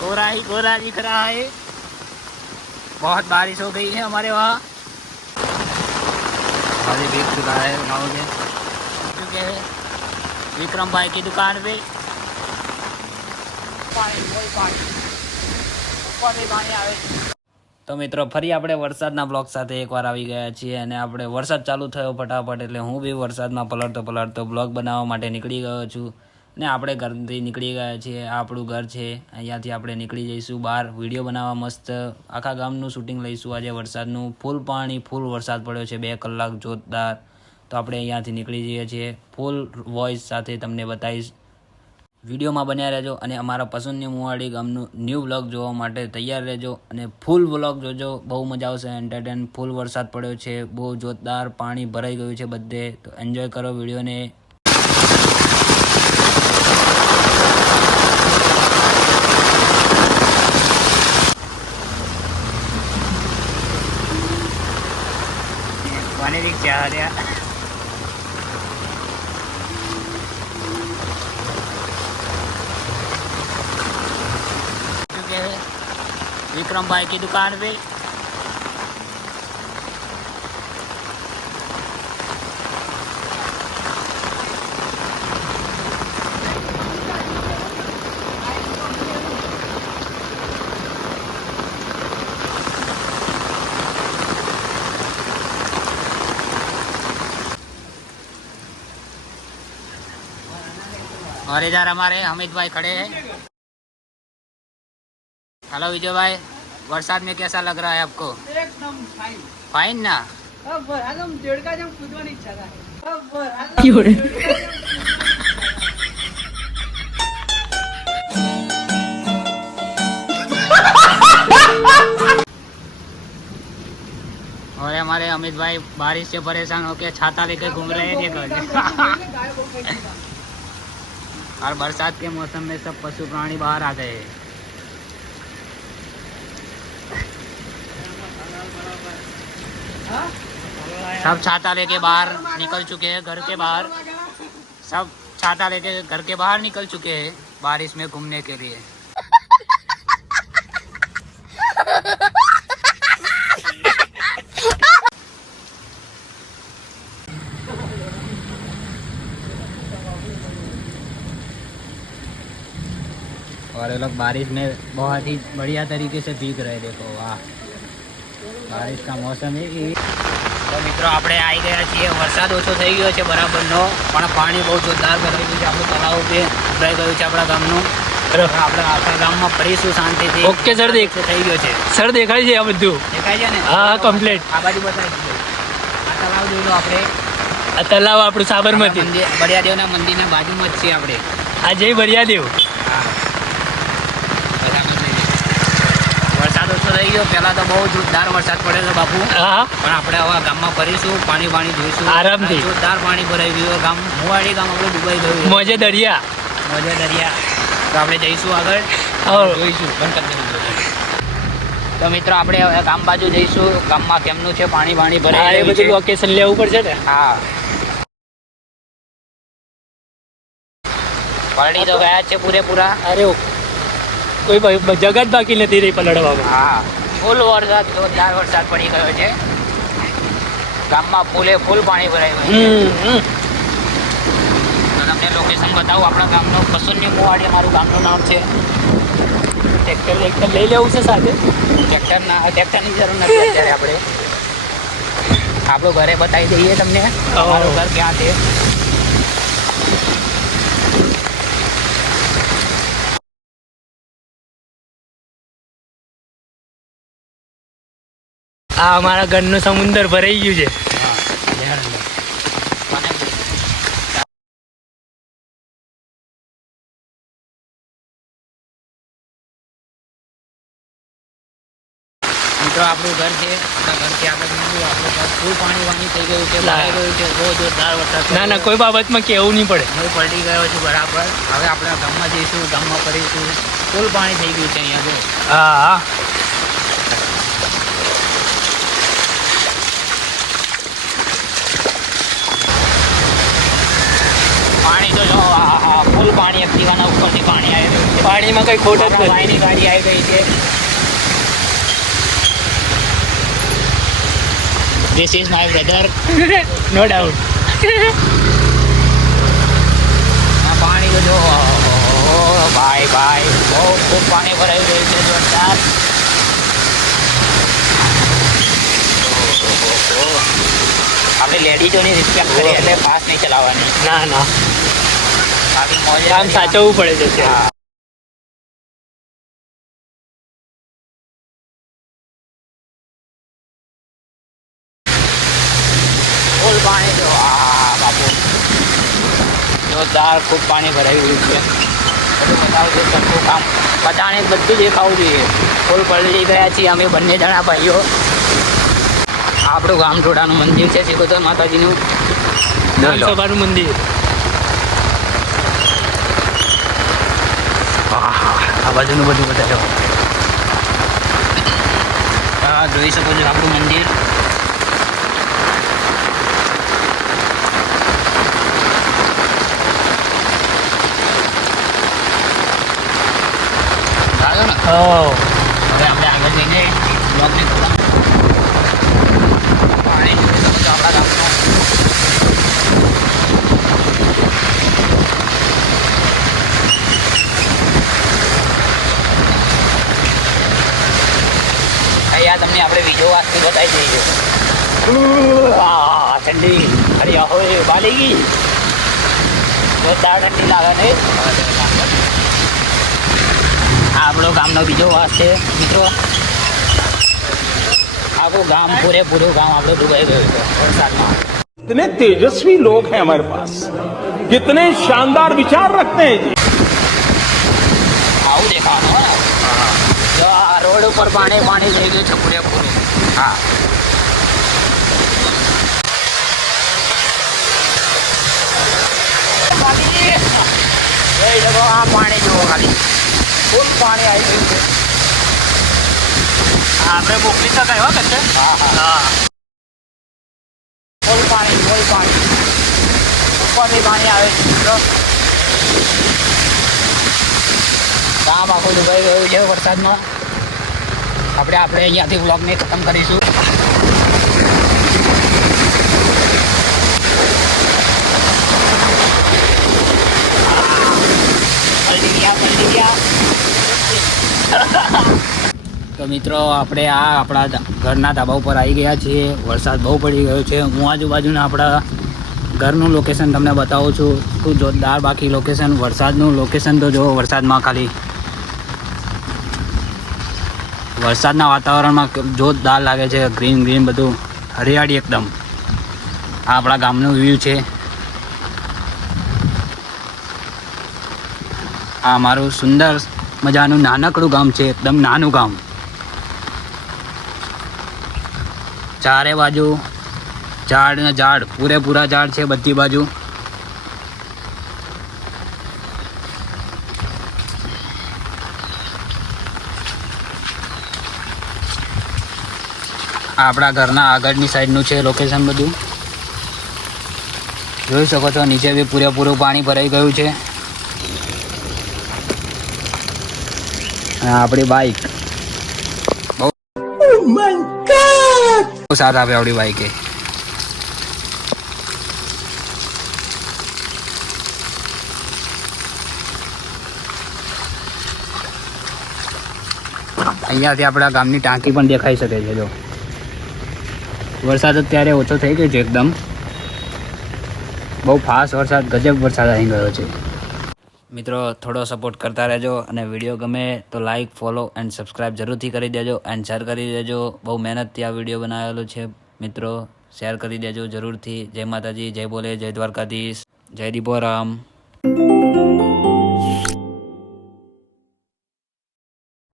कोहरा ही कोहरा दिख रहा है बहुत बारिश हो गई है हमारे वहाँ हमारे भीग चुका है गाँव में चुके हैं विक्रम भाई की दुकान पे પાણી કોઈ પાણી ઉપરથી પાણી આવે તો મિત્રો ફરી આપણે વરસાદના બ્લોગ સાથે એકવાર આવી ગયા છીએ અને આપણે વરસાદ ચાલુ થયો ફટાફટ એટલે હું બી વરસાદમાં પલળતો પલળતો બ્લોગ બનાવવા માટે નીકળી ગયો છું ને આપણે ઘરથી નીકળી ગયા છીએ આ આપણું ઘર છે, અહીંયાથી આપણે નીકળી જઈશું બહાર. વીડિયો બનાવવા મસ્ત આખા ગામનું શૂટિંગ લઈશું આજે વરસાદનું. ફૂલ પાણી, ફૂલ વરસાદ પડ્યો છે, બે કલાક જોરદાર. તો આપણે અહીંયાથી નીકળી જઈએ છીએ. ફૂલ વોઇસ સાથે તમને બતાવીશ. વિડીયોમાં બન્યા રહેજો અને અમારા પસંદની મુવાડી ગામનું ન્યૂ વ્લોગ જોવા માટે તૈયાર રહેજો અને ફૂલ વ્લોગ જોજો. બહુ મજા આવશે એન્ટરટેન ફૂલ વરસાદ પડ્યો છે, બહુ જોરદાર પાણી ભરાઈ ગયું છે બધે. તો એન્જોય કરો વિડીયોને. 안에릭 자하랴 વિક્રમભાઈ કી દુકાન ભાઈ और इधर हमारे हमिद भाई खड़े हैं हेलो विजय भाई वरसाद में कैसा लग रहा है आपको एकदम फाइन फाइन ना और हमारे अमित भाई बारिश से परेशान होकर छाता लेकर घूम रहे हैं और बरसात के मौसम में सब पशु प्राणी बाहर आ गए। सब छाता लेके बाहर निकल चुके हैं, घर के बाहर। सब छाता लेके घर के बाहर निकल चुके हैं बारिश में घूमने के लिए। और ये लोग बारिश में बहुत ही बढ़िया तरीके से भीग रहे हैं देखो वाह બારિશ કા મોસમ એ તો મિત્રો આપણે આવી ગયા છીએ વરસાદ ઓછો થઈ ગયો છે બરાબરનો પણ પાણી બહુ જોરદાર ભરાઈ ગયું છે આપણું તળાવ બી ભરાઈ ગયું છે આપણા ગામનું હવે આપણે આખા ગામમાં ફરીશું શાંતિથી ઓકે સર, દેખ. ઓછો થઈ ગયો છે સર દેખાય છે આ બધું દેખાય છે ને હા, complete. આ બાજુ બતાવી દીધું આ તળાવ જોઈ લો આપણે આ તલાવ આપણું સાબરમતી મંદિર બળિયાદેવના મંદિરના બાજુમાં જ છીએ આપણે આ જય ભરિયાદેવ ગયો. પહેલા તો બહુ જોરદાર વરસાદ પડેલો બાપુ. પણ આપણે હવે ગામમાં ફરીશું પાણી પાણી જોઈશું. આરામથી. જોરદાર પાણી ભરાઈ ગયું. ગામ મુવાડી ગામ આપણે ડૂબાઈ ગયું મજે દરિયા. મજે દરિયા. તો આપણે જઈશું આગળ. જોઈશું. તો મિત્રો આપણે હવે ગામ બાજુ જઈશું. ગામમાં કેમનું છે? પાણી પાણી ભરાય એ બધું લોકેશન લેવું પડશે ને. હા. પલટી તો ગયા છે પૂરેપૂરા. અરે કોઈ જગત બાકી નથી રહી પલડવામાં હા. ફૂલ વરસાદ જોરદાર વરસાદ પડી ગયો છે. ગામમાં ફૂલે ફૂલ પાણી ભરાઈ ગયું હમ. તો તમને લોકેશન બતાવું. આપણા ગામનું કસુરની મુવાડી અમારું ગામનું નામ છે. ટ્રેક્ટર ટ્રેક્ટર લઈ લેવું છે સાથે? ટ્રેક્ટર ના ટ્રેક્ટરની જરૂર નથી અત્યારે આપણે. આપણું ઘરે બતાવી દઈએ તમને. અમારું ઘર ક્યાં છે? આ અમારા ઘરનું સમુદર ભરાઈ ગયું છે. તો આપણું ઘર છે આપણા ઘરથી આગળ નીકળ્યું આપણું ઘર ફૂલ પાણી પાણી થઈ ગયું છે. ભરાઈ ગયું છે બહુ જોરદાર વરસાદ ના ના કોઈ બાબતમાં કેવું નહીં પડે. હું પલટી ગયો છું બરાબર. હવે આપણે ગામમાં જઈશું ગામમાં ફરીશું. ફૂલ પાણી થઈ ગયું છે અહીંયા હા હા. પાણી તો જો આ- આ ફૂલ પાણી એક્ટિવાના ઉપરથી પાણી આવી રહ્યું છે પાણીમાં કઈ ખોટ જ આપણા નથી. ભાઈની ગાડી આવી ગઈ છે. This is my brother no doubt પાણી તો જો ઓહો, ભાઈ ભાઈ બહુ ખૂબ પાણી ભરાઈ ગયું છે જોરદાર. ઓહો. આપણે લેડીઝોની રિસ્પેક્ટ કરી એટલે ફાસ્ટ નહીં ચલાવવાની. ના ના. બાકી મોજે સાચવવું પડે છે. પાણી જો બાપુ. જોરદાર ખૂબ પાણી ભરાઈ ગયું છે. બધું બતાવું છું સરખું કામ. બધાને બધું દેખાવું જોઈએ. ફૂલ પલળી ગયા છીએ અમે બંને જણા ભાઈઓ. આપણું ગામ ટોળાનું મંદિર છે સિકોતર માતાજીનું. લો. સભાનું મંદિર. આ બાજુનું બધું બતાવો આ જોઈ શકો છો આપણું મંદિર લાગે ને હા હવે આપણે આગળ જઈને બ્લોગને ખતમ પાણી જોઈ શકો છો આપણા ગામનું અહીંયા તમને આપણે બીજો વાસ્તુ બતાવી દઈએ આ ઠંડી અરે હોય બાલી ગઈ જોરદાર ઠંડી લાગે ને આ આપણો ગામનો બીજો વાસ છે મિત્રો આખું ગામ પૂરેપૂરું ગામ આપણું ડૂબાઈ ગયું છે વરસાદમાં कितने तेजस्वी लोग हैं हमारे पास कितने शानदार विचार रखते हैं जी આવું દેખાવાનું હો ને જો આ રોડ ઉપર પાણી પાણી થઈ ગયું છે પૂરેપૂરું. હા. શકો આ પાણી જુઓ ખાલી. ફૂલ પાણી આવી ગયું છે. આપણે મોકલી શકાય હો કે હા હા. ફૂલ પાણી ફૂલ પાણી. ઉપરથી પાણી આવે છે મિત્રો. ગામ આખું ડૂબાઈ ગયું છે વરસાદમાં. આપણે આપણે અહીંયાથી બ્લોગને ખતમ કરીશું. તો મિત્રો, આપણે આ આપણા ઘરના ધાબા ઉપર આવી ગયા છીએ. વરસાદ બહુ પડી ગયો છે. હું આજુબાજુના આપણા ઘરનું લોકેશન તમને બતાવું છું. શું જોરદાર બાકી લોકેશન વરસાદનું લોકેશન તો જો વરસાદમાં ખાલી વરસાદના વાતાવરણમાં જોરદાર લાગે છે ગ્રીન ગ્રીન બધું. હરિયાળી એકદમ. આ આપણા ગામનું વ્યૂ છે. આ મારું સુંદર મજાનું નાનકડું ગામ છે, એકદમ નાનું ગામ. ચારે બાજુ ઝાડ ને ઝાડ, પૂરેપૂરા ઝાડ છે બધી બાજુ. આપણા ઘરના આગળની સાઈડનું છે લોકેશન બધું. જોઈ શકો છો નીચે બી પૂરેપૂરું પાણી ભરાઈ ગયું છે. અને આપણી બાઈક બહુ બહુ સાથ આપે આપણી બાઈકે અહીંયાથી આપણા ગામની ટાંકી પણ દેખાઈ શકે છે જો. વરસાદ અત્યારે ઓછો થઈ ગયો છે એકદમ. બહુ ફાસ્ટ વરસાદ, ગજબ વરસાદ આવી ગયો છે. મિત્રો, થોડો સપોર્ટ કરતા રહેજો અને વીડિયો ગમે તો લાઇક ફોલો એન્ડ સબસ્ક્રાઈબ જરૂરથી કરી દેજો એન્ડ શેર કરી દેજો. બહુ મહેનતથી આ વીડિયો બનાવેલો છે. મિત્રો શેર કરી દેજો જરૂરથી. જય માતાજી, જય બોલે જય દ્વારકાધીશ, જય દીપોરામ.